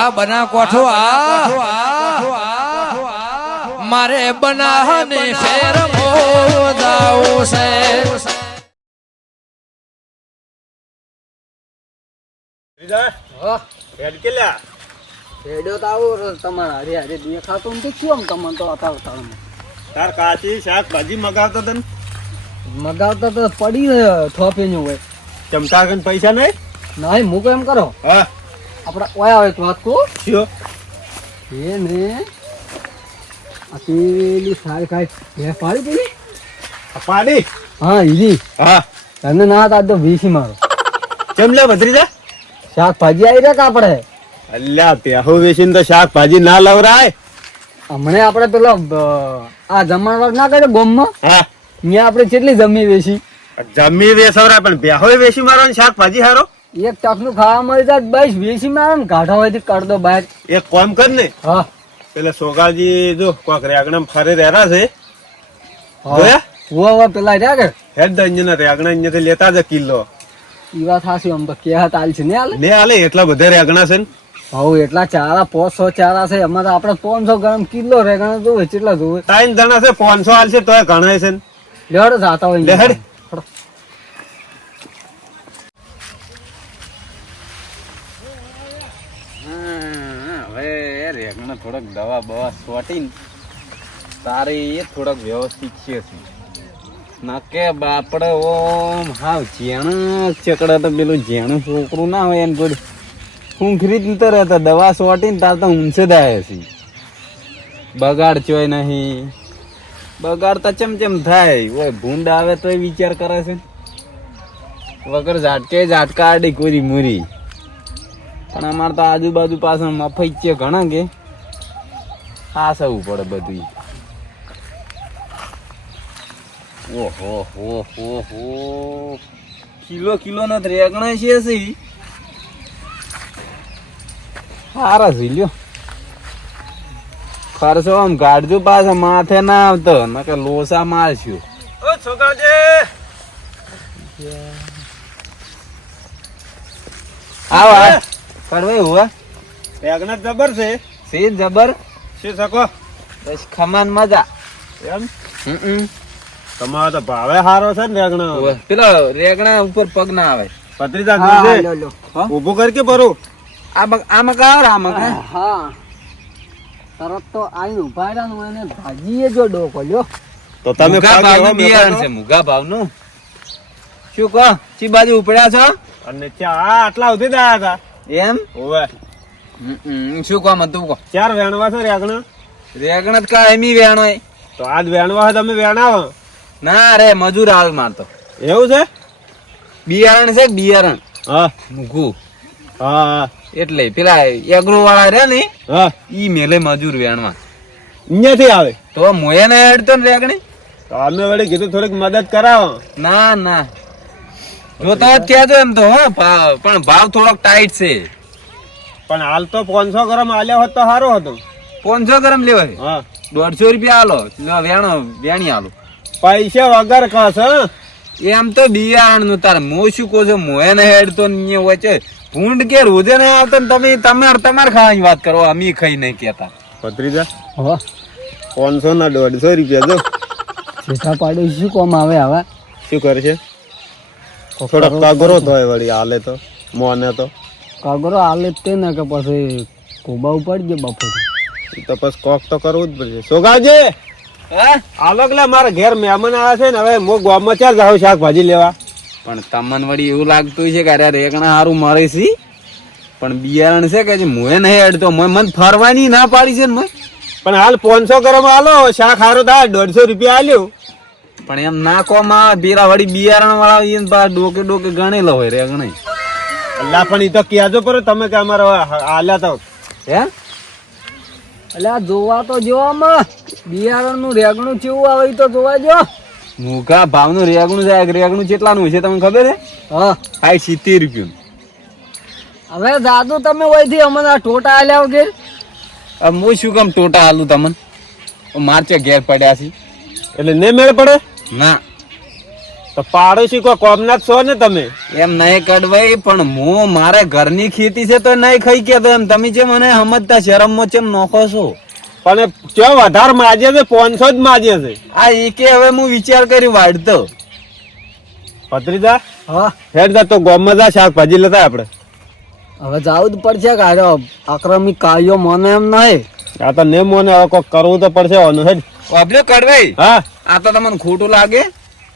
આ બના કોઠો મારે બનાહને શેર મોદાવું છે. તાર કાચી શાકભાજી મગાવતા તો પડી થોપે નું હોય ચમતા કન પૈસા નહીં નહીં મૂકો એમ કરો હા આપડા ઓયા આવે તો વાત કો શું એ ને પેલી સારી ખાઈ ભે પાડી પેલી પાડી હા ઈજી હા તને ના હતા તો વીસી મારો ચમલા ભત્રીજા શાકભાજી આવી રહ્યા કાપડે અલ્યા પેહો વેચીને તો શાકભાજી ના લવરાય હમણે આપણે પેલો આ જમણવાર ના કર્યો ગોમમાં હા ત્યાં આપણે કેટલી જમી વેચી જમી વેસવરાય પણ પેહો વેચી મારો ને શાકભાજી હારો એક ટકનું ખાવા મળી જાય બસ વેચી મારો ને કાઢો હોય તો કાઢ દો બહાર એક કામ કર ને હા પેલા સોગાજી જો કોક રેગણા ફરે રહેરા છે જોયા હુઆ પેલા રહ્યા કે હેડ દંજના રેગણા અહીંયાથી લેતા જ કિલો ઈ વાત હાસી આમ તો કે હાલ છે ને હાલે ને હાલે એટલા બધા રેગણા છે ને હવ એટલા ચારા 500 ચારા છે એમાં તો આપણે 500 ગ્રામ કિલો રેગણા જોવે કેટલા જોવે 3 જણા છે 500 હાલશે તોય ઘણા છે ને લેવડો જાતા હોય લે હેડ હવે રેગણા થોડોક દવા બવા સોટીને તારે એ થોડોક વ્યવસ્થિત છે નકે બાપડે ઓમ હાવ જેણું ચકડે તો પેલું જેણું છોકરું ના હોય એને કોઈ ઊંઘરી જ તો રહેતા દવા સોટીને તાર તો ઊંચે જ આવે છે બગાડ ચોય નહીં બગાડ તો ચમચમ થાય ઓય ભૂંડ આવે તોય વિચાર કરે છે વગર ઝાટકે ઝાટકા આડી કોરી મૂરી પણ અમારે તો આજુબાજુ પાછળ મફઈ છે ઘણા કે હાસવું પડે બધું ઓહો હો હો હો કિલો કિલો ના રેગણા છે સારા છે લ્યો ખર્ચો આમ કાઢજો પાછા માથે ના આવતો નકે લોસા મારશું ઓ છોકરાજી આવ આ કરવાય હુઆ રેગણા જબર છે સીધ જબર શું શકો બસ ખમાન મજા એમ હમ તમારો તો ભાવે હારો છે ને રેગણા પેલો રેગણા ઉપર પગ ના આવે પત્રીજા હા છે લો લો ઊભું કર કે ભરું આમાં કાવ આમાં કા હા તરત તો આઈ ઉભા રહ્યા ને એને ભાજીએ જો ડોકો લ્યો તો તમે મુગા ભાવનું બિયારણ છે મુગા ભાવનું શું કહો ચી બાજુ ઉપડ્યા છો અને આટલા સુધી જ આયા હતા એમ ઓવે શું કહો મતું કહો ચાર વેણવા છે રેગણા રેગણ જ કા એમી વેણો તો આજ વેણવા હોય તમે વેણાવો ના રે મજૂર હાલ મારતો એવું છે બિયારણ છે બિયારણ હા મૂકું હા એટલે પેલા એગ્રો વાળા રે ને હા ઈ મેલે મજૂર વેણવા અહીંયાથી આવે તો મોયે ને હેડતો ને રેગણી તો અમે વળી કીધું થોડીક મદદ કરાવો ના ના જોતા જ કહેજો એમ તો હો પણ ભાવ થોડોક ટાઈટ છે પણ હાલ તો 500 ગ્રામ આલ્યા હોત તો સારો હતો 500 ગ્રામ લેવાય હા 150 રૂપિયા આલો વેણો વેણી આલો પૈસા વગર કસ એમ તો બિયારણ નું તાર મો શું કહો છો મોએ ને હેડતો ને હોય છે ભૂંડ કે રોજે ને આવતો ને તમે તમારે ખાવાની વાત કરો અમે ખાઈ નહીં કેતા પત્રીજા હા 500 ના 150 રૂપિયા જો જેઠા પાડો શું કોમ આવે હવે શું કરશે થોડોક કાગરો થાય વળી હાલે તો મોને તો કાગરો હાલે તે ને કે પછી કોબા ઉપાડજે બાપુ તો પછી કોક તો કરવું જ પડશે સોગાજી હે આલોક લે મારા ઘેર મહેમાન આવ્યા છે ને હવે હું ગામમાં ચાર જાઉં શાકભાજી લેવા પણ તમને વળી એવું લાગતું છે કે અરે રેકણા સારું મળે છે પણ બિયારણ છે કે મોએ નહીં હેડતો મને ફરવાની ના પાડી છે ને મેં પણ હાલ 500 ગ્રામ આલો શાક હારું થાય 150 રૂપિયા આલ્યો પણ એમ ના કોમાં પેલા વળી બિયારણ વાળા એને બા ડોકે ડોકે ગણેલો હોય રેગણી અલ્લા પણ ઈ તો કહેજો પર તમે કે અમારો આલ્યા તો હે એટલે આ જોવા તો જો આમાં બિયારણ નું રેગણું કેવું આવે ઈ તો જોવા જો મુગા ભાવનું રેગણું છે રેગણું કેટલાનું છે તમને ખબર છે હા 70 રૂપિયા હવે દાદુ તમે ઓયથી અમને આ ટોટા આલ્યા વગર હું શું કામ ટોટા હાલું તમને મારચે ઘેર પડ્યા છે એટલે ને મેળ પડે ના તો તો પાડોશી કોઈ કોમના જ છો ને તમે. એમ નહીં કડવાઈ, પણ હું મારે ઘરની ખેતી છે તો નહીં ખાઈ કે એમ તમે જે મને સમજતા શરમમાં ચેમ નોખો છો. પણ ચો વધારે માજે છે, 500 જ માજે છે. આ એકે હવે હું વિચાર કરી વાળતો. ભત્રીજા હા હેડ જા તો ગામમાં જા, શાકભાજી લેતા આપણે. હવે જાવું જ પડશે કે આરો આક્રમિક કાર્યો મને એમ નહીં. આ તો ને મોને હવે કોક કરવું તો પડશે. ઓનું હેડ. ઓબલ્યો કડવાઈ, હા આ તો તમને ખોટું લાગે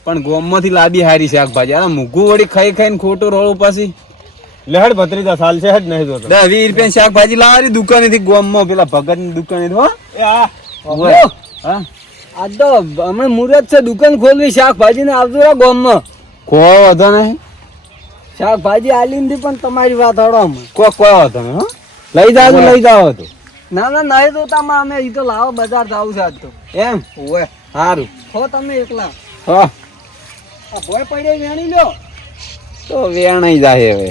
પણ ગોમમાંથી લાદી હારી શાકભાજી. આ મૂઘું વળી ખાઈ ખાઈને ખોટું રોળું પછી. લે હેડ ભત્રીજા, સાલ છે હેડ નહીં જોતો. 10-20 રૂપિયા શાકભાજી લાવવાની દુકાનેથી ગોમમાં, પેલા ભગતની દુકાનેથી. હો એ આ ઓબલ્યો, હા આ તો હમણાં મુહૂર્ત છે દુકાન ખોલવી શાકભાજી ને આવજો રા ગામમાં. કોઈ વાંધો નહીં, શાકભાજી આલીને પણ તમારી વાત હડવામાં. કોઈ વાંધો નહીં. હો લઈ જાવ, લઈ જાવ તો. ના ના નહીં તો તમે અમે ઈ તો લાવો બજાર જાવું છે આજ તો. એમ ઓવે સારું. હો તમે એકલા હા આ ભોય પડે વેણી લ્યો. તો વેણાઈ જાય હવે.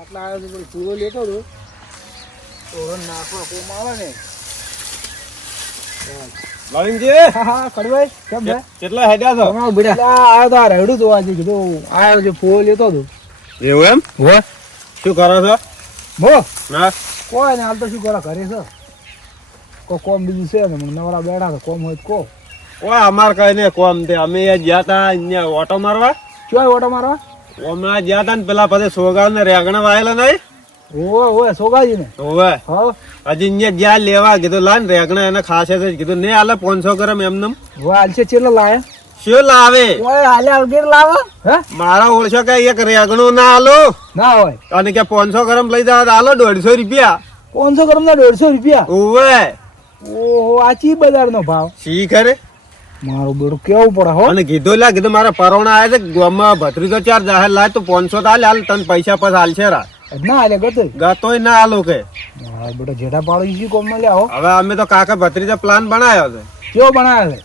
આટલા આવ્યો તો પૂરો લેતો હતો તો નાખવા કોમ આવે ને. લવિંગજી હા હા કડવાઈ કેમ છે? કેટલા હેડ્યા છો? તમારો બેટા આવ્યો તો આ રેડું જોવા જઈ કીધું આવ્યો છે ફૂલ લેતો હતો. એવું એમ? હો શું કરો છો? હો હા કોઈ ને હાલ તો શું કરો ઘરે છે કોમ બીજું છે ને નવરા બેઠા તો કોમ હોય તો કો. ઓય અમાર કઈ ને કોમ તે અમે ગયા તા અહીંયા ઓટો મારવા. શું ઓટો મારવા? હમણાં ગયા તા ને પેલા પછી સોગાવ ને રેગણા વાયેલા નહીં. ઓવે ઓવે સોગાજી ને. હોવે હા હજી અહીંયા જ્યાં લેવા કીધું લાન રેગણા એને ખાસે છે કીધું ને હાલે 500 ગ્રામ એમનેમ. હવે હાલ છે ચેલો લાયા શું લાવે? ઓય હાલે અગેર લાવો હે મારા ઓળશો કે એક રેગણું ના હાલો ના હોય અને કે 500 ગ્રામ લઈ જાવ તો હાલો 150 રૂપિયા. 500 ગ્રામ ના 150 રૂપિયા. હોવે ઓહો આ ચી બજાર નો ભાવ. શી ખરે મારું બેડું કેવું પડે હો. અને કીધું લા કીધું મારા પરોણા આવ્યા છે ગામમાં ભત્રીજો 4 જાહેર લાય તો 500 તો હાલ તને પૈસા પછી હાલશે રા. ના હાલે ગતો ગતોય ના હાલો કે. મારા બેટા જેઠા પાડો ઈ કોમ માં લ્યાવો. હવે અમે તો કાકા ભત્રીજા પ્લાન બનાવ્યો છે. કેવો બનાવે છે?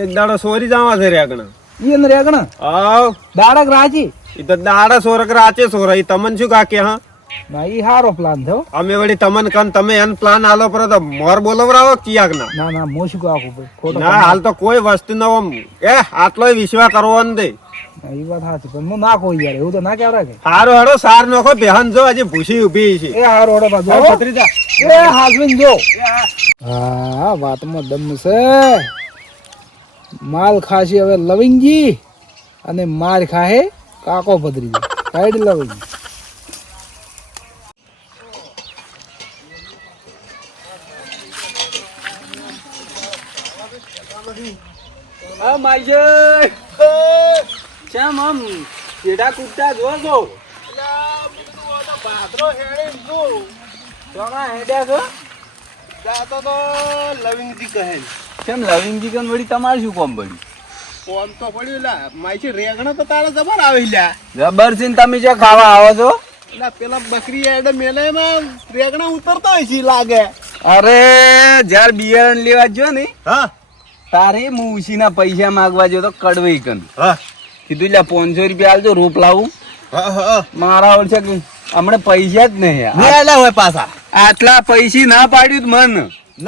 એક દાડો સોરી જવા છે રેગણા. ઈ અંદર રેગણા આવ દાડક રાજી ઈ તો દાડા સોરક રાચે સોરા. ઈ તમને શું કાકે? હા ના ઈ હારો પ્લાન થયો. અમે વળી તમને કન તમે એન પ્લાન આલો પર તો મોર બોલવરાવો કિયાક ના. ના ના મો શું આખું ખોટો ના હાલ તો કોઈ વસ્તુ ન ઓમ આટલો વિશ્વાસ કરવો નથી. ઈ વાત સાચી પણ હું ના કોઈ યાર એવું તો ના કહેવાય કે. હારો હેડો સાર નોખો બેહન જો હજી ભૂસી ઉભી છે. એ હારો હડો બાજુ હા, ભત્રીજા એ હાજવીન જો. હા વાતમાં દમ છે. માલ ખાશે હવે લવિંગજી અને માર ખાહે કાકો ભત્રીજો. કાઢ લવિંગજી. હા માઈજે કેમ આમ જેડા કુટતા જો છો? ચોકા હેડ્યા છો? કેમ લવિંગજી કન વળી તમારે શું કોમ પડ્યું? કોમ તો પડ્યું લા માઈથી રેગણા તો તારે જબર આવી લ્યા. જબર છે ને તમે જે ખાવા આવો છો? એટલે પેલા બકરી એડે મેલેમાં રેગણા ઉતરતા હોય છે લાગે. અરે જયારે બિયારણ લેવા જો ને હા તારે હું ઉસીના પૈસા માંગવા જો તો કડવાઈ કન હા કીધું લે 500 રૂપિયા આલજો રોપ લાવું. હા હા મારા ઓળ છે કે હમણાં પૈસા જ નહીં. મેલા હોય પાછા આટલા પૈસા ના પાડ્યું મન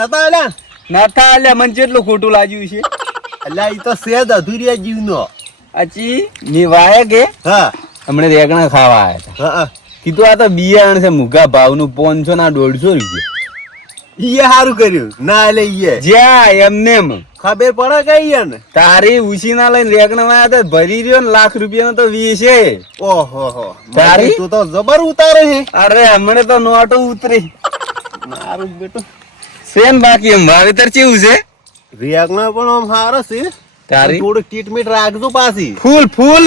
નતા એલા. નતા આલ્યા. મને કેટલું ખોટું લાગ્યું છે. એટલે ઈ તો સેજ અધૂરિયા જીવનો. અચી નિવાય કે હા હમણાં રેગણા ખાવા આવ્યા હતા. હા કીધું આ તો બિયારણ છે મૂઘા ભાવનું 500 ના 150 રૂપિયા. ઈએ હારું કર્યું ના એટલે ઈએ જ્યાં એમને એમ ખબર પડે કઈ ને. તારી ઉસીના લઈને રેગણા માં આવ્યા હતા. ભરી રહ્યો ને લાખ રૂપિયા તો 20 છે. ઓહો હો તારી? તું તો જબર ઉતારે છે. અરે હમણાં તો નોટો ઉતરી મારું બેટું સેન બાકી એમ વાવેતર કેવું છે રેગણા પણ આમ સારો છે. તારી? થોડું ટ્રીટમેન્ટ રાખજો પાછી. ફૂલ ફૂલ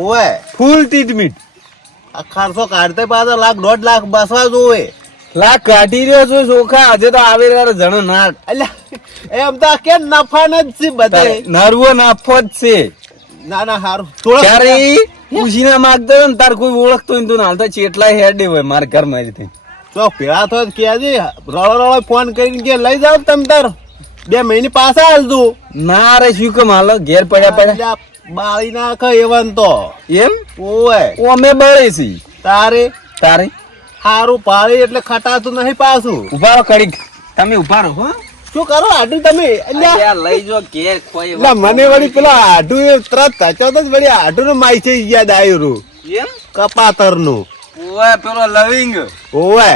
ઓવે ફૂલ ટ્રીટમેન્ટ. આ ખર્ચો કાઢતે પાછા 1.5 લાખ બસવા જોવે. લાખ કાઢી રહ્યો છો ચોખા. આજે તો આવે જણ નાટ એટલે એમ તો કે નફા જ છે બધે. નરવો નાફો જ છે. ના ના હારું થોડો ત્યારે ઉસીના માગતો હોય ને તાર કોઈ ઓળખતો હોય ને તું હાલ તો ચેટલા હેડે હોય મારા ઘર માં થઈ. તો પેલા તો કેજે રળો રળો ફોન કરીને કે લઈ જાવ તમ તાર 2 મહિને પાછા હાલજો. ના રે શું કેમ હાલો ઘેર પડ્યા બાળી નાખે એવન તો એમ ઓવે ઓ અમે બળે છી. તારે તારે હારું પાળી એટલે ખટાતું નહીં પાછું. ઉભા રહો કડીક. તમે ઉભા રહો હો. શું કરો આડું તમે અલ્યા અલ્યા લઈ જો ઘેર કોઈ એટલે મને વળી પેલા આડું એ તરત તચો જ વળી આડું નું માઈ છે યાદ આવ્યું એમ કપાતર નું ઓય પેલો લવિંગ ઓવે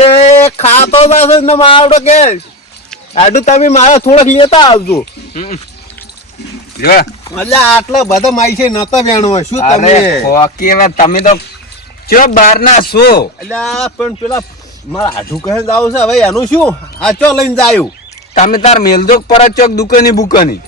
એ ખાતો થશે ને માવડો કે આડું તમે મારા થોડોક લેતા આવજો જો એટલે આટલો બધો માઈ છે નતો વેણવો શું તમે અરે ફોકી તમે તો ચો બાર ના છો એટલે પણ પેલા મારા આડું કહે જાવ છે હવે એનું શું આ ચો લઈને જાયું તમે તાર મેલદોક પર ચોક દુકાની બુકાની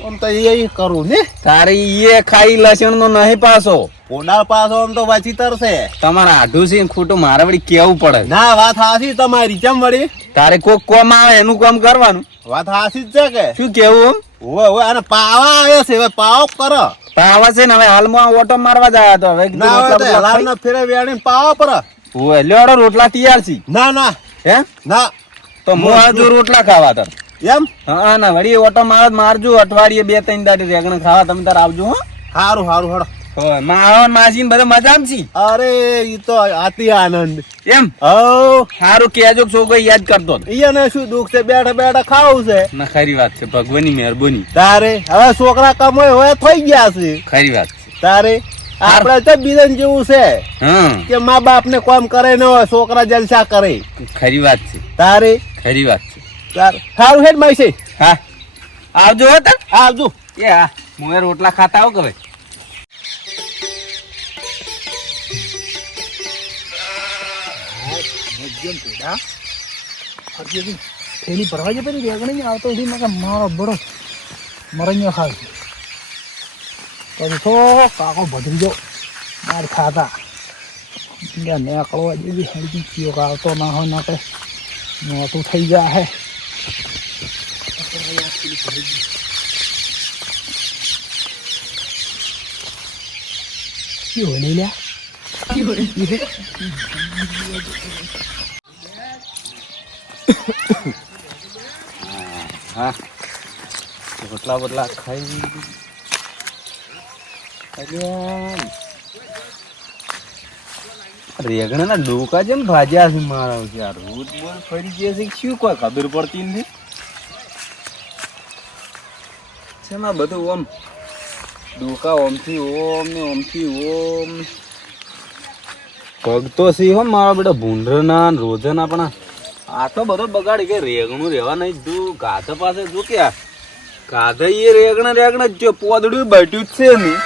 આમ તો એ કરું ને તારી એ ખાઈ લસણ નો નહીં પાછો પોડાળ પાછો આમ તો વાંચી તરશે તમારા આઢું છે ખોટું મારે વળી કેવું પડે ના વાત હાસી તમારી કેમ વળી તારે કોક કોમ આવે એનું કામ કરવાનું વાત હાસી જ છે કે શું કેવું ઓવે ઓવે અને પાવા આવ્યો છે હવે પાવો કરો પાવા છે ને હવે હાલમાં ઓટો મારવા જાય તો હવે ના હોય તો હલારના ફેરે વેણી પાવા પર ઓય લેડો રોટલા તૈયાર છે ના ના હે ના તો હું આજુ રોટલા ખાવા તાર એમ હા ના વળી ઓટો મારજો અઠવાડિયે 2-3 દાડી રેગણ ખાવા તમે તાર આવજો હો હારું હારું હડો હોય માવન માસી બધા મજામાં છે અરે ઈ તો આતી આનંદ એમ હો સારું કેજો છોકરો યાદ કરતો ઈયાને શું દુઃખ છે બેઠા બેઠા ખાવું છે ના ખરી વાત છે ભગવાનની મહેરબાની તારે હવે છોકરા કમાય હોય થઈ ગયા છે ખરી વાત છે તારે આપડે તો બીજન જેવું છે હા કે મા બાપ ને કામ કરે ન હોય છોકરા જલસા કરે ખરી વાત છે તારે ખરી વાત છે તાર સારું હેડ માઈ છે હા આવજો હો તાર આવજો એ હા મોએ રોટલા ખાતા આવો કે ભાઈ થેલી ભરવા જતો રેગણી આવતો મારો બડો મરણ્યો ખાય પછી તો કાકો ભદ્રી જો માર ખાતા નેકળવા જેવી હળકી ચીયો આવતો ના હોય ના કઈ મોટું થઈ જાય હે કેવું લઈ લ્યા હા રોટલા બોટલા ખાઈ રેગણા ના ડોકા જેમ ભાજ્યા છે મારા યાર રોજ બોલ ફરી ગયા છે શું કોઈ ખબર પડતી નથી શેમાં બધું ઓમ ડોકા ઓમથી ઓમ ને ઓમથી ઓમ પગ તો સી હો મારા બેટા ભૂંડરના રોજના પણ આટલો બધો બગાડી કે રેગણું રહેવા નહીં તું ગાધા પાસે જો કે ગાધા એ રેગણા રેગણા જ પોદડું બટ્યું જ છે નહીં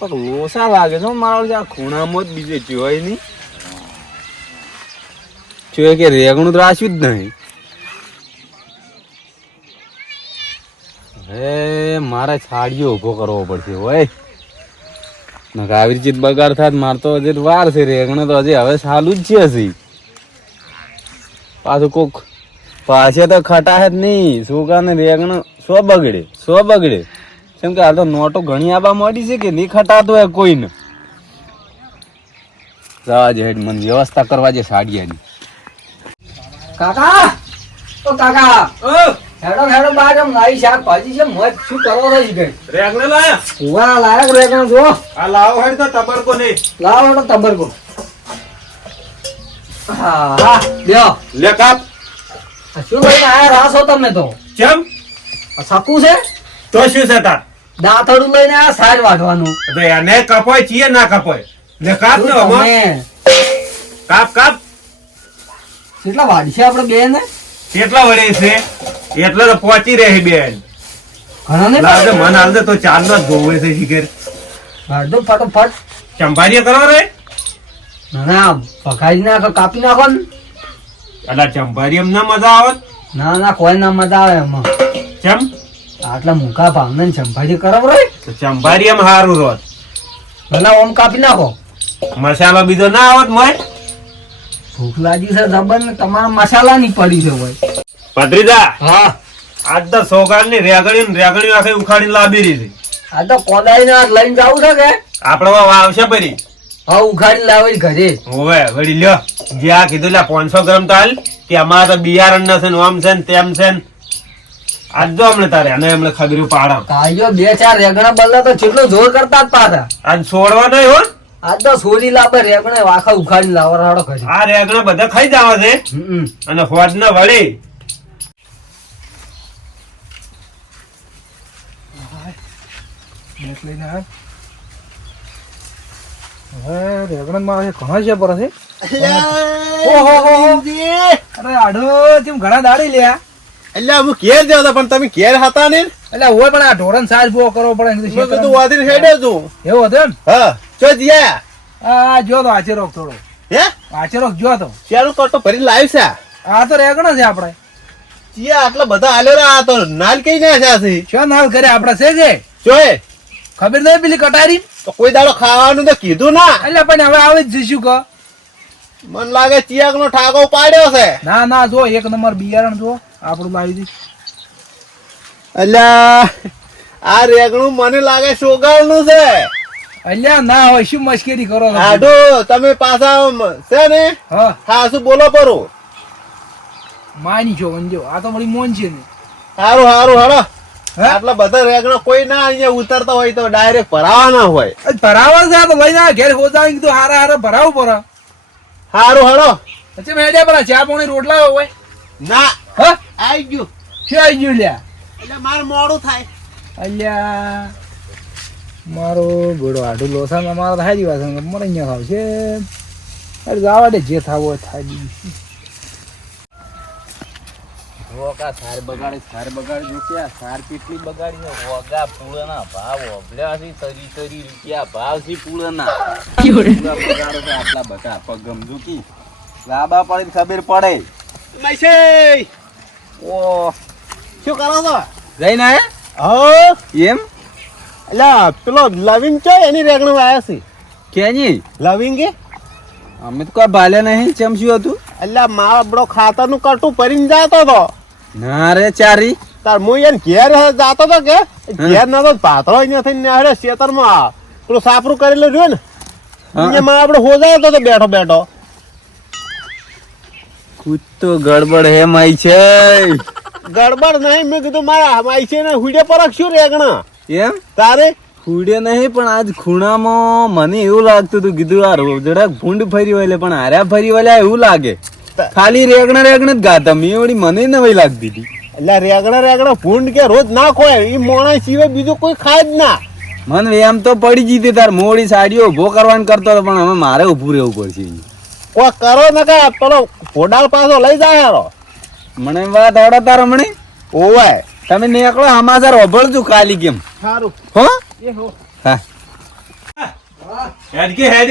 પણ લોસા લાગે છે મારા ખૂણામાં જ બીજે જોવાય નહીં જોયે કે રેગણું તો રાખ્યું જ નહીં હવે મારે છાડીઓ ઉભો કરવો પડશે હોય આવી રીતે બગાડ થાય મારતો હજી વાર છે રેગણો તો હજી હવે ચાલુ જ છે હજી પાછું કોક પાછે તો ખટાશે જ નહીં છોકરાને રેગણો સો બગડે કેમ કે હાલ તો નોટો ઘણી આબા મળી છે કે નહીં ખટાતો હોય કોઈને જવા જે હેડ મને વ્યવસ્થા કરવા જે સાડિયાની કાકા ઓ કાકા હેડો હેડો બાર આમ લાવી શાકભાજી છે મોજ શું કરો રહી ગઈ રેગણે લાયા ઉવા લાયક રેગણો જો આ લાવો હેડ તો તબરકો ને લાવો હેડો તબરકો હા હા લ્યો લે કાપ આ શું લઈને આયા રાસો તમે તો કેમ આ સાકું છે તો શું છે તાર દાંતડું લઈને આ સાર વાગવાનું તો એને કપાય છીએ ના કપાય લે કાપ ને તમે કાપ કાપ કેટલા વાડશે આપણે બે ને કેટલા વડે છે એટલે તો પહોંચી રહી બેન ઘણા ને લાવજે મન હાલજે તો ચાર નો જ ગોવે છે શિખર વાડો ફટોફટ ચંપારીએ કરો રે ના ના પકાઈ નાખો કાપી નાખો ને અલા ચંપારી એમ ના મજા આવત ના ના કોઈ ના મજા આવે એમાં કેમ આટલા મૂકા ભાવને ચંપાજી કરો રે તો ચંપારી એમ હારું રોત ભલા ઓમ કાપી નાખો મસાલો બીજો ના આવત મોય ભૂખ લાગી છે જબર ને તમારા મસાલા ની પડી છે ભાઈ ભત્રીજા હા આજ તો સોગાડ ની રેગણી આખી ઉખાડીને લાવી રહી આ તો કોદાઈ ને લઈને જાવું છે કે આપડે વાવશે પરી હા ઉખાડી લાવે ઘરે હોવે વળી લ્યો જે આ કીધું લે 500 ગ્રામ તો હાલ કે અમારે તો બિયારણ ના છે ને આમ છે ને તેમ છે ને આજ જો હમણાં તારે અને હમણાં ખબર્યું પાડા કાયો બે ચાર રેગણા બલ્લા તો કેટલો જોર કરતા જ પાછા આજ છોડવા નહીં હો આ તો સોલી લાવે રેગણે વાખા ઉખાડી લાવવા હાડો કરી આ રેગણા બધા ખાઈ જાવ છે અને હોજ ના વળી બેટ લઈને આવ હવે રેગણ માં ઘણા છે પર છે ઓહો હો અરે આડો તેમ ઘણા દાડી લ્યા એટલે હું ઘેર જતો હતો પણ તમે ઘેર હતા ને એટલે હોય પણ આ ઢોરણ સાજ બહુ કરવો પડે મેં કીધું વાદળી હેડ્યો છું એવું હતું એમ હા ચો જ્યા આ જો તો આચે રોક થોડો હે આચે રોક જો તો ચાલુ કરતો ભરી લાવ્યું છે આ તો રેગણ છે આપણે ચિયા આટલા બધા આલ્યો રા આ તો નાલ કઈ ના છે શું નાલ કરે આપણે છે કે જોય ખબર નહીં પેલી કટારી તો કોઈ દાડો ખાવાનું તો કીધું ના એટલે પણ હવે આવી જ જઈશું કે મન લાગે ચિયાક નો ઠાકો પાડ્યો છે ના ના જો એક નંબર બિયારણ જો આપણું લાવી દી અલ્યા આ રેગણું મને લાગે સોગાળ નું છે અલ્યા ના હોય શું મશ્કરી કરો છો? આડો તમે પાછા છે ને હા હા શું બોલો પરો માની છો વંજો આ તો મારી મોન છે ને હારું હારું હાલો હે? આટલા બધા રેગણો કોઈ ના અહીંયા ઉતરતા હોય તો ડાયરેક્ટ ભરાવાના હોય ભરાવા છે આ તો લઈને આ ઘેર હોતા કીધું હારા હારા ભરાવું પડે હારું હાલો પછી મેડ્યા પર ચા પાણી રોટલા હોય ના હા આઈ ગયું શું આવી ગયું લ્યા એટલે મારે મોડું થાય અલ્યા મારો ઘોડો આડું લોસામાં મારા થાય દિવસ મને અહીંયા ખાવશે અરે ગાવા દે જે થાવ હોય થાય દીધું રોકા સાર બગાડી જો કે સાર કેટલી બગાડી છે રોગા પૂળના ભાવ ઓભળ્યા છે તરી રૂપિયા ભાવ છે પૂળના પૂળા બગાડો છે આટલા બધા પગમ ઝૂકી લાબા પડે ખબર પડે મૈસી ઓ શું કરો છો જઈને હો એમ અલ્યા પેલો લવિંગ છે એની રેગણો આયા છે કેની લવિંગ કે અમે તો કોઈ ભાલે નહીં ચમચ્યું હતું અલ્યા મારા બડો ખાતરનું કટું ભરીને જાતો તો ના રે ચારી તાર હું એને ઘેર જાતો તો કે ઘેર નતો પાતળો અહીંયા થઈને નેહડે ખેતરમાં પેલું સાપરું કરેલું રહ્યું ને અહીંયા માં આપડે હોજાતો તો બેઠો બેઠો કુછ તો ગડબડ હે માઈ છે ગડબડ નહીં મેં કીધું મારા માઈ છે ને હુડે પરખ શું રેગણા એમ તારે ખૂડે નહીં પણ આજ ખૂણામાં મને એવું લાગતું હતું કીધું આ રોજડા ભૂંડ ફરી વળે પણ હાર્યા ફરી વળ્યા એવું લાગે ખાલી રેગણા જ ગાતા મેં વળી મને નવી લાગતી હતી એટલે રેગણા ભૂંડ કે રોજ ના ખોય એ મોણા સિવાય બીજું કોઈ ખાય જ ના મને એમ તો પડી જીતી તાર મોડી સાડીઓ ઉભો કરવાનું કરતો હતો પણ હવે મારે ઉભું રહેવું પડશે કોઈ કરો ને કે પેલો ઘોડાલ પાછો લઈ જાય યારો મને વાત આવડે તાર હમણે ઓવાય તમે નીકળો સમાચાર ઓભળજો ખાલી કેમ સારું હો એ હો હા હેડ કે હેડ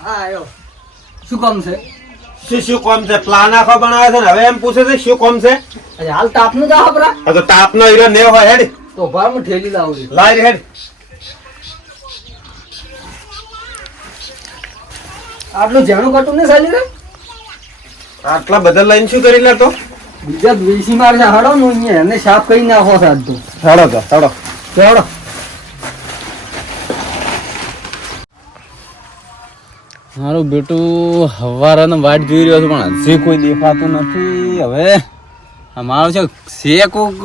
હા આયો શું કામ છે શું કામ છે પ્લાન આખો બનાવે છે ને હવે એમ પૂછે છે શું કામ છે અરે હાલ તાપનું જા હબરા આ તો તાપનો હીરો ને હોય હેડ તો ભાર હું ઠેલી લાવું છું લાઈ હેડ આટલું જાણું કટું ને ચાલી રે આટલા બધા લાઈન શું કરી લેતો બીજા દેશી માર છે હડો નું અહીંયા એને સાફ કરી નાખો સાદ તો હેડો તો હેડો ચડો મારું બેટું હવારાનો વાટ જોઈ રહ્યો છું પણ હજી કોઈ દેખાતું નથી હવે અમારો છે કોક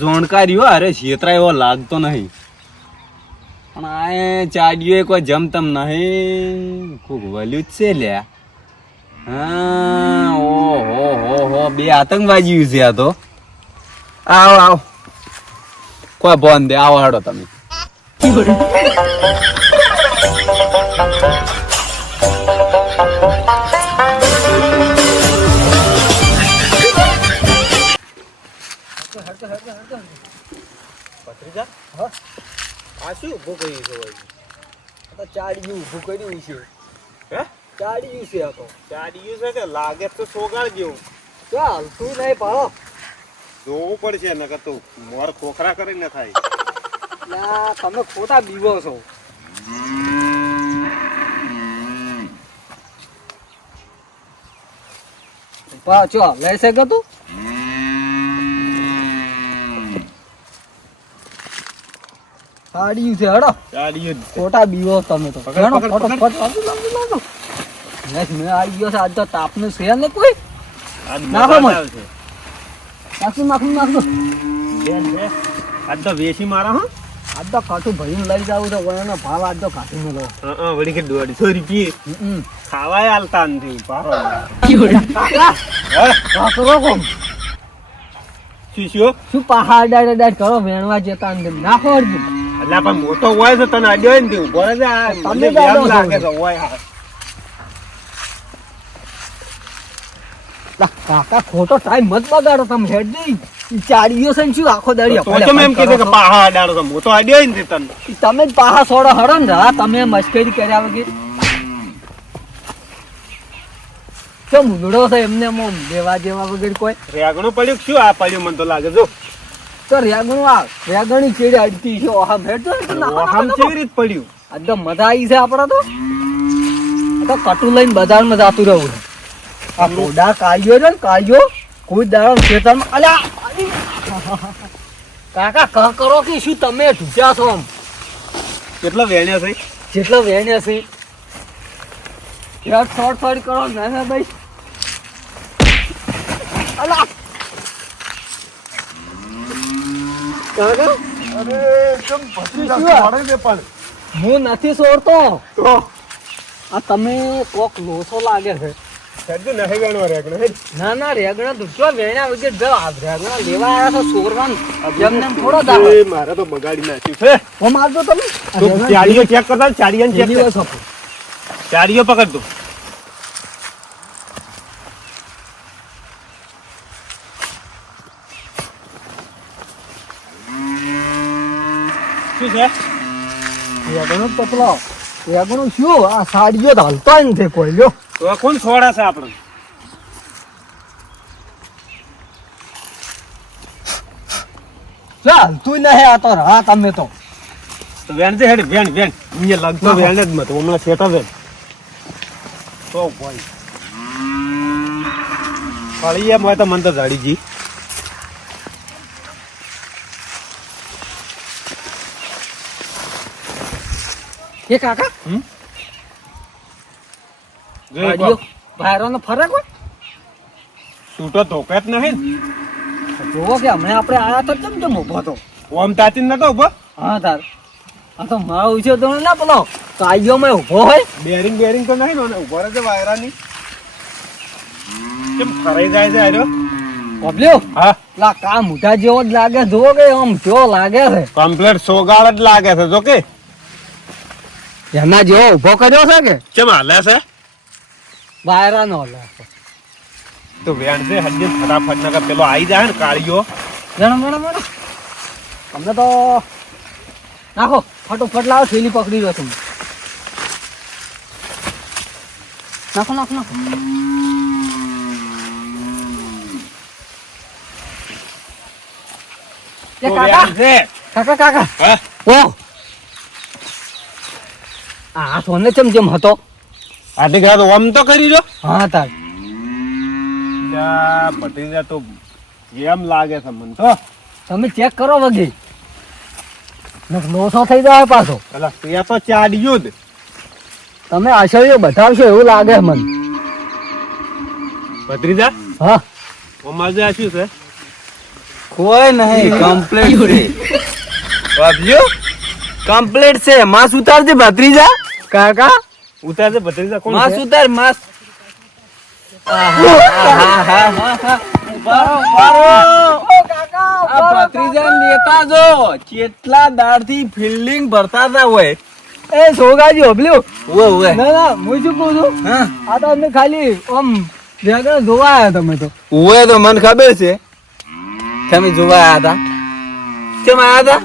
જોણકારીઓ અરે છેતરા એવો લાગતો નહીં પણ આ ચાડીઓ કોઈ જમતમ નહીં કોક વલ્યું જ છે લ્યા હા ઓહો બે આતંકવાદી છે આ તો આવો કોઈ બોન દે આવો હાડો તમે આ શું ઉભો કર્યું છે ભાઈ તો ચાડી ઊભું કર્યું છે હે ચાડી છે આ તો ચાડ્યું છે કે લાગે તો સોગાળ જેવું ચાલ તું નહીં પાડો જોવું પડશે નકર તો મોર ખોખરા કરીને થાય ના તમે ખોટા બીવો છો પાછો લઈ શકે તું સાડી છે હડો ચાડ્યું ખોટા બીવો તમે તો હેડો, ફટાફટ મેં આવી ગયો છે આજ તો તાપનું છે ને કોઈ નાખો મત. નાખશું આજ તો વેસી મારા હા આજ તો કાઠું ભરીને લઈ જાવું તો વળાનો ભાવ આજ તો કાઠું મેલો. વળી કે 150 રૂપિયે ખાવાય હાલતા નથી પારો કાકરો કોમ શીશો શું પહાડ ડાડ કરો વેણવા જતા અંદર નાખો અર્જુન. એટલે પણ મોટો હોય તો તને અડ્યો હોય ને તે ઉભો રહે છે. આ તમે મને જાણો વ્યામ છો. લાગે છે હોય આ. લા, કાકા ખોટો ટાઈમ મત બગાડો તમે હેડ દઈ ચાડીઓ છે ને શું આખો દાડી તો કેમ એમ કીધું કે પાહા અડાડો તો મોટો અડ્યો હોય ને તે તને તમે જ પાહા સોડો હડો ને હા તમે મશ્કરી કર્યા વગર કેમ ઉલડો છે એમને મોમ દેવા જેવા વગર કોઈ રેગણું પડ્યું કે શું આ પડ્યું મને તો લાગે જો તો રેગણું આ રેગણી ચેડી અડતી છે ઓહા હેડ તો આમ કેવી રીત પડ્યું આજ તો મજા આવી છે આપડે તો આ તો કટુ લઈને બજારમાં જાતું રહું આ ઘોડા કાઢ્યો છે ને કાઢ્યો કોઈ દાડો ખેતરમાં અલ્યા કાકા ક કરો કે શું તમે ઢૂસ્યા છો આમ કેટલો વેણ્યા છે જેટલો વેણે છે યાર શોર્ટ કરો ના ના ભાઈ અલા કાકા હું નથી છોડતો આ તમે કોક લોસો લાગે છે સજ્જુ નહીં વેણવા રેગણો હે ના ના રેગણા દુખો વેણા વગર જો આ રેગણા લેવા આવ્યા છો સોરવાન જેમને એમ થોડો દાખલો એ મારે તો બગાડી નાખ્યું છે હું મારજો તમે તો ચાડીઓ ચેક કરતા ચાડીઓ ચેક કર દિવસ આપો ચાડીઓ પકડ તું શું છે રેગણો પતલો રેગણો શું આ સાડીઓ તો હલતો નથી કોઈ લ્યો તો આ કોણ છોડા છે આપણે ચાલ તું નહીં આ તો રાહ તમે તો તો વેણ છે હેડ વેણ વેણ અહીંયા લાગતો વેણ જ મત હમણાં સેટો વેણ તો ભાઈ ફળી એમ હોય તો મને તો જાડીજી એ કાકા સાડીઓ ભાઈરોનો ફરક હોય તૂટો ધોકે જ નહીં જોવો કે હમણાં આપણે આયા તો કેમ કેમ ઉભો હતો ઓમ તાચીન નતો ઉભો હા તાર આ તો મારો ઉછો તો ના પેલો કાઈઓમાં ઉભો હોય બેરિંગ બેરિંગ તો નહીં ને ઉભો રહે છે વાયરાની કેમ ફરાઈ જાય છે આર્યો પબ્લ્યો હા લા કા મોટા જેવો જ લાગે જોવો કે આમ જો લાગે છે કમ્પ્લીટ સોગાળ જ લાગે છે જો કે એના જેવો ઉભો કર્યો છે કે કેમ હાલે છે વાયરાનો લાગે તો વેણ છે હજી ફટાફટ ના પેલો આવી જાય ને કાળિયો મેડમ અમને તો નાખો ફટોફટ લાવો થેલી પકડી લો તમે નાખો નાખો નાખો એ તો કાકા વેણ છે કાકા કાકા હા ઓ આ સોને ચમ હતો આથી ગયા તો ઓમ તો કરી દો હા તાર ભટીજા તો એમ લાગે છે મને તો તમે ચેક કરો વગી લોસો થઈ જાય પાછો પેલા તે તો ચાડ્યું જ તમે આશયો બતાવશો એવું લાગે મને ભત્રીજા હા અમારે આ શું છે કોઈ નહીં કમ્પ્લીટ છે બાબલ્યો કમ્પ્લીટ છે માસ ઉતારજે ભત્રીજા કાકા ઉતાર છે ભત્રીજા કોણ માસ છે ઉતાર માસ ભત્રીજા લેતા જો કેટલા દાડથી ફિલ્ડિંગ ભરતા હતા હોય એ સોગાજી ઓબલ્યો ઓવે ના ના હું શું કહું છું હા આ તો અમને ખાલી આમ જગા જોવા આવ્યા તમે તો ઓવે તો મને ખબર છે તમે જોવા આવ્યા હતા કેમ આવ્યા હતા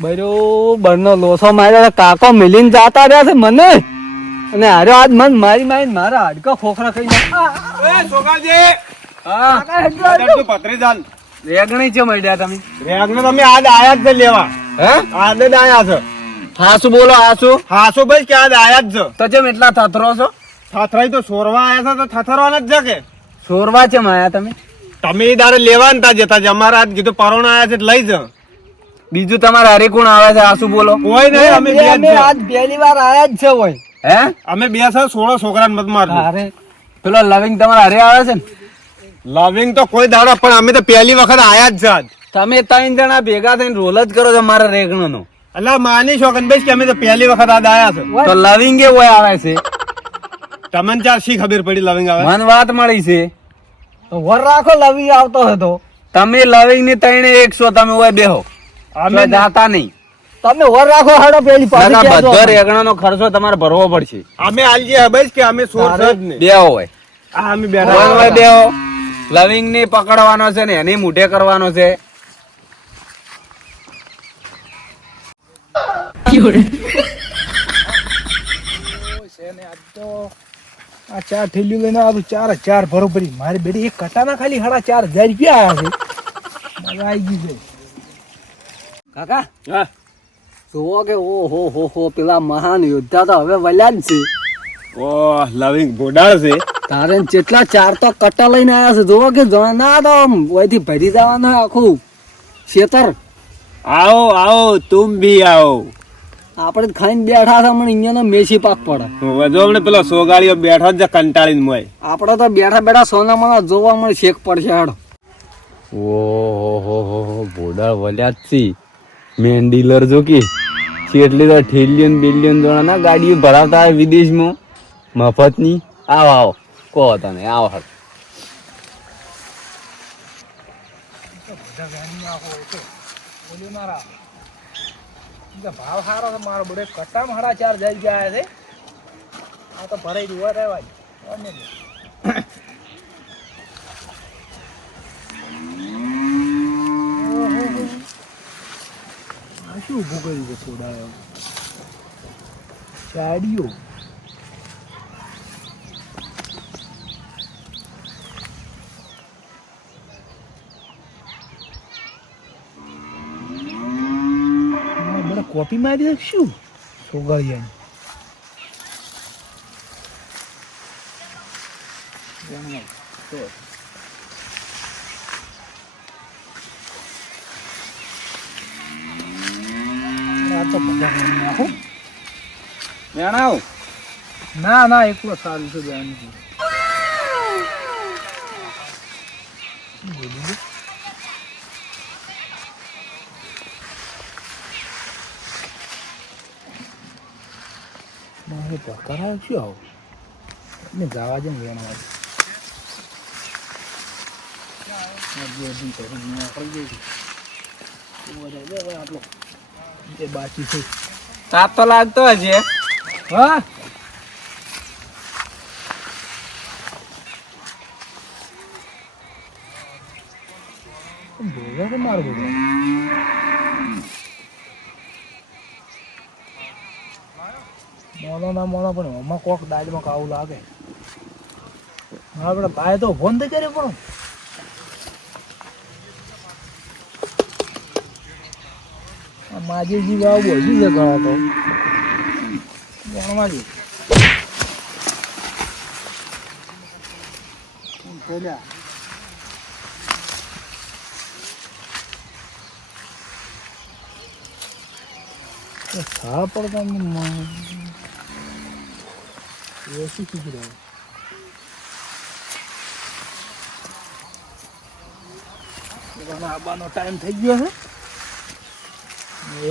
બરોબર નો લોસો માર્યો કાકો મિલીને જાતા રહ્યા છે મને અને હારે આજ મન મારી મારા હાડકા ખોખરા ખાઈ એ સોગાજી હા તો ભત્રીજાન રેગણી છે મળ્યા તમે રેગને તમે આજ આયા જ છે લેવા હે આજ જ આયા છો હાસુ બોલો હાસુ હાસો ભાઈ કે આજ આયા જ છો તો જેમ એટલા થથરો છો થથરાઈ તો સોરવા આયા છો તો થથરવાના જ છે કે ચોરવા છે આયા તમે તમે ઈ દાડે લેવા નતા જતા જ અમારા આજ કીધું પરોણા આયા છે એટલે લઈ જાઓ બીજું તમારા હારે કોણ આવે છે હાસુ બોલો કોઈ નહીં અમે બે જ અમે છે. આજ પહેલી વાર આયા જ છે હોય હે અમે બે છે 16 છોકરાને મત મારજો અરે પેલો લવિંગ તમારા હારે આવે છે ને લવિંગ તો કોઈ દાડો પણ અમે તો પહેલી વખત આયા જ છે આજ તમે ત્રણ જણા ભેગા થઈને રોલ જ કરો છો મારા રેગણો નો અલા માની શોકનભાઈ કે અમે તો પહેલી વખત આજ આયા છે તો લવિંગ એ ઓય આવે છે તમને ચાર શી ખબર પડી લવિંગ આવે મન વાત મળી છે તો વર રાખો લવી આવતો હતો તમે લવિંગ ની તઈને 100 તમે ઓય બેહો અમે અમે જાતા નહીં તમે વર રાખો હેડો પેલી પાછી નકર કહેજો. બધો રેગણાનો ખર્ચો તમારે ભરવો પડશે અમે આલજી હબેજ કે અમે સોર છે જ નહીં બેહો હોય આ અમે ઓય બેઠા ઓય બેહો લવિંગ ને પકડવાનો છે ને એની મૂઠે કરવાનો છે આ 4 થેલીઓ લઈને આ 4,000 બરોબરી મારી બેટી એક કટાના ખાલી 4,500 રૂપિયા આયા છે મજા આવી ગઈ છે કાકા હા જુઓ કે હો પેલા મહાન યોદ્ધા તો હવે વલ્યા જ છે ઓહ લવિંગ ગોડાળ છે તારે જેટલા 4 તો કટ્ટા લઈને આવ્યા છે જુઓ કે ના તો ઓયથી ભરી જવાનું હોય આખું ખેતર આવો આવો તુમ ભી આવો આપણે ખાઈને બેઠા છે પણ અહીંયા મેસી પાક પડે વધુ હમણે પેલો સોગાળીઓ બેઠો જ કંટાળીને મોય આપણે તો બેઠા બેઠા સોનામાં જોવા મળે શેક પડશે હેડો ઓહો બોડા વલ્યા જ છે મેન ડીલર જો કે એટલી તો ઠેલિયન બિલિયન જોડા ના ગાડીઓ ભરાવતા હોય વિદેશમાં મફતની આવો કહો તમે આવો હળ ભાવ સારો છે મારો બધે કટ્ટામાં 4,500 રૂપિયા આયા છે આ તો ભરાઈ દીવા રહેવા શું ઉભું કર્યું છે છોડા ચાડીઓ બધા કોપી મારી શું સોગાળિયાની આ તો બધા નાખો મેણાવ ના એકલો સારું છે જાણી કરાય શું આવું ને જવા છે ને વેણવા આટલો એ બાકી છે તાપ તો લાગતો હશે હા ભેગા તો મારો ભેગા મોનો પણ આમાં કોક દાજમાં કાવું લાગે આપણે ભાઈ તો ફોન થઈ કરે પણ માજીજી ગાવ બોલી છે ઘણા તો માજી ખા પડતા એસી શીખી રહ્યો આબાનો ટાઈમ થઈ ગયો છે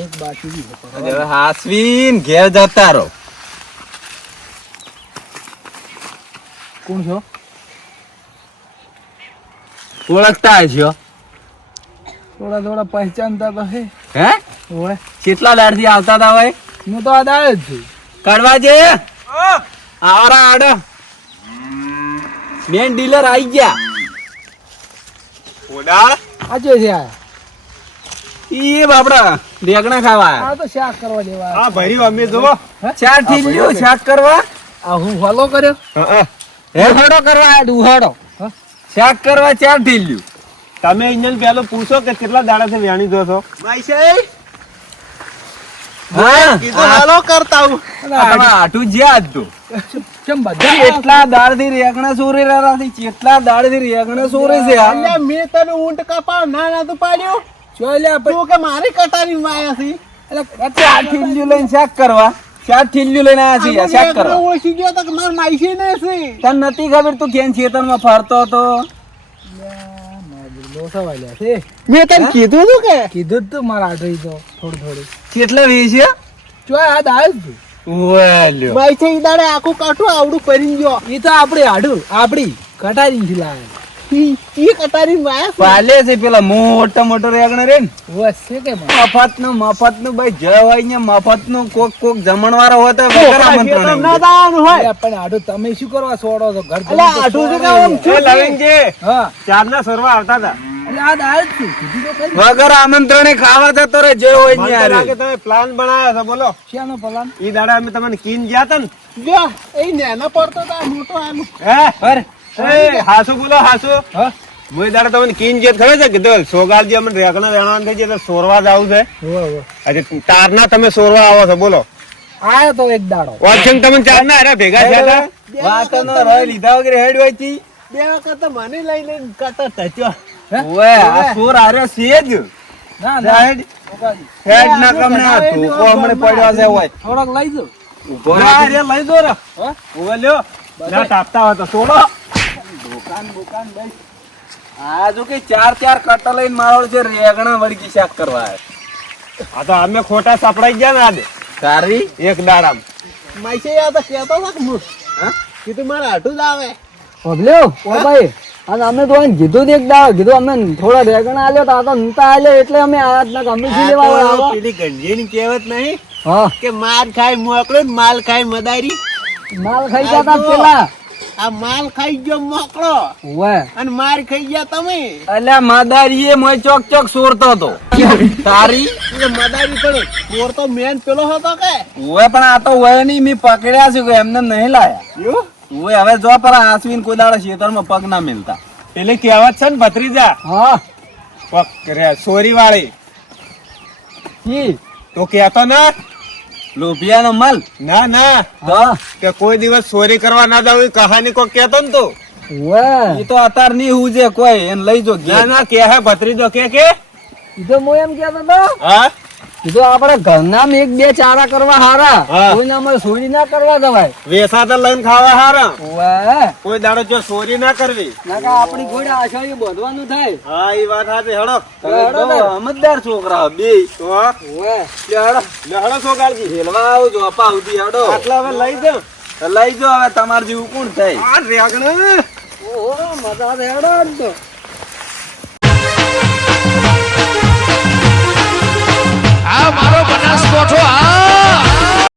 એક બાકી બી છે હવે હાસવીન ઘેર જતા રહો કોણ છો ઓળખતા હશો થોડા પહેચાનતા તો હે હે ઓય કેટલા દાડથી આવતા હતા ભાઈ હું તો આ દાળ જ છું કરવા જે આવરા આડ મેન ડીલર આવી ગયા ગોડાળ આજે છે આ ઈ બાપડા રેગણા ખાવા આ તો શાક કરવા દેવા આ ભર્યું અમે જોવો ચાર ઠીલ્યું શાક કરવા આ હું ફોલો કર્યો હે ઉહાડો કરવા આયા ઉહાડો શાક કરવા ચાર ઠીલ્યું તમે અહીંયા પેલો પૂછો કે કેટલા દાડાથી વ્યાણી દો છો હા હાલો કરતા હું આટું જ્યાં જ તો કેમ બધા કેટલા દાડથી રેગણા સોરે રહ્યા છે કેટલા દાડથી રેગણા સોરે છે આ અલ્યા મેં તને ઊંટ કપાવ ના તો પાડ્યો ચોલ્યા તું કે મારી કટાની માયા છે ચાર ઠીલ્યું લઈને શાક કરવા ચાર ઠીલ્યું લઈને આયા છે શાક કરવા ઓળખી ગયો તો કે માર માઈસી ને છે તને નથી ખબર તું કેમ ખેતરમાં ફરતો હતો ઓછા વાલ્યા છે. મેં તને કીધું તું કે કીધું જ તું મારા આટલી તો થોડું કેટલા વેચ્યા ચોય આ દાળ તું વેલ્યો ભાઈ છે ઈ દાડે આખું કાઠું આવડું પરી ગયો એ તો આપડી કટારી થી લાવે ઈ કટારી માં પાલે છે પેલા મોટો રેગણ રે ને વસે કે મફત નું ભાઈ જય હોય ને મફત નું કોક જમણવારો હોય તો વગર આમંત્રણ ના દાવાનું હોય પણ આડું તમે શું કરવા છોડો છો ઘર અલા આઠું છે કે આમ એ લવિંગજી હા ચારના સરવા આવતા હતા એટલે આ દાળ જ છે કીધું તો ખરી. વગર આમંત્રણે ખાવા જતો રે જય હોય મને ને તો યાર લાગે તમે પ્લાન બનાવ્યો છે બોલો શ્યાનો પલાન ઈ દાડા અમે તમને કીન ગયા હતા ને જો એ નેના પડતો તો આ મોટો આનું હે એ હાસુ બોલો હાસુ હા મુય દાડા તમને કીન જે ખબર છે કીધું સોગાલજી અમને રેગણા રેણવાનું થઈ જાય સોરવા જ આવું છે હોવે આજે તારના તમે સોરવા આવો છો બોલો આયો તો એક દાડો ઓપ્શન તમે ચારના અરે ભેગા થયા હતા વાત નો રોય લીધા વગર હેડ હોય તી બે વખત તો મને લઈ લઈને કટા ટચ્યો ઓએ આ સોર આર્યો છે જ ના ના હેડ હેડ ના કમને આ ધોકો હમણે પડ્યો છે હોય થોડોક લઈ જો ઉભો ના, રહે અરે લઈ દો રે ઓવે લ્યો ના તાપતા હોય તો સોડો દુકાન ભાઈ આ જો કે ચાર કટ્ટા લઈને મારો છે રેગણા વળગી શાક કરવા આવ્યો. આ તો અમે ખોટા સપડાઈ ગયા ને આજે તારી એક દાડામાં માઈસે યાર તો કહેતો હતો કે હું હા કીધું મારે આઠું જ આવે પગલ્યો ઓ ભાઈ અને અમે તો એને કીધું ને એક દાવ કીધું અમે થોડા રેગણા આલ્યો તો આ તો નતા આલ્યો એટલે અમે આજના ગમે છે લેવા આ તો આવો પેલી ગંજીની કહેવત નહીં હા કે માર ખાય મોકળો ને માલ ખાય મદારી માલ ખાઈ જતા પેલા આ માલ ખાઈ ગયો મોકળો ઓએ અને માર ખાઈ ગયા તમે અલ્યા માદારીએ મોય ચોક સોરતો હતો તારી એટલે મદારી પણ ચોર તો મેન પેલો હતો કે ઓએ પણ આ તો ઓએ નહીં મેં પકડ્યા છે કે એમને નહીં લાયા ઓએ હવે જો પર આસવીન કોઈ દાડો ખેતરમાં પગ ના મિલતા એટલે કહેવત છે ને ભત્રીજા હા સોરી વાળી ઈ તો કહેતો ના લોભિયાનો માલ ના ના તો કે કોઈ દિવસ ચોરી કરવા ના જાવ કહાની કોઈ કહેતો ને તો ઓએ ઈ તો અતાર નહીં હુજે કોઈ એને લઈ જો ના ઘેર ના કે હે ભત્રીજો કે ઈ તો મો એમ કહેતો તો હા કીધું આપણે ઘરના એક બે ચારા કરવા હારા હા. કોઈને અમારે સોડી ના કરવા દવાય વેસા તો લઈને ખાવા હારા ઓએ કોઈ દાડો જો ચોરી ના કરવી નાકા આપણી ઘોડે આછાડી બોધવાનું થાય હા ઈ વાત હાચી હેડો તમે બહુ સમજદાર છોકરા બે તો ઓએ લે હડો લહડો સોગાલજી હેલવા આવજો અપા ઉધી હડો આટલા હવે લઈ જાવ લઈ જો હવે તમાર જેવું કોણ થાય આ રેગણા ઓહો મજા આવે હેડો આજ તો આ મારો બનાસકોઠો આ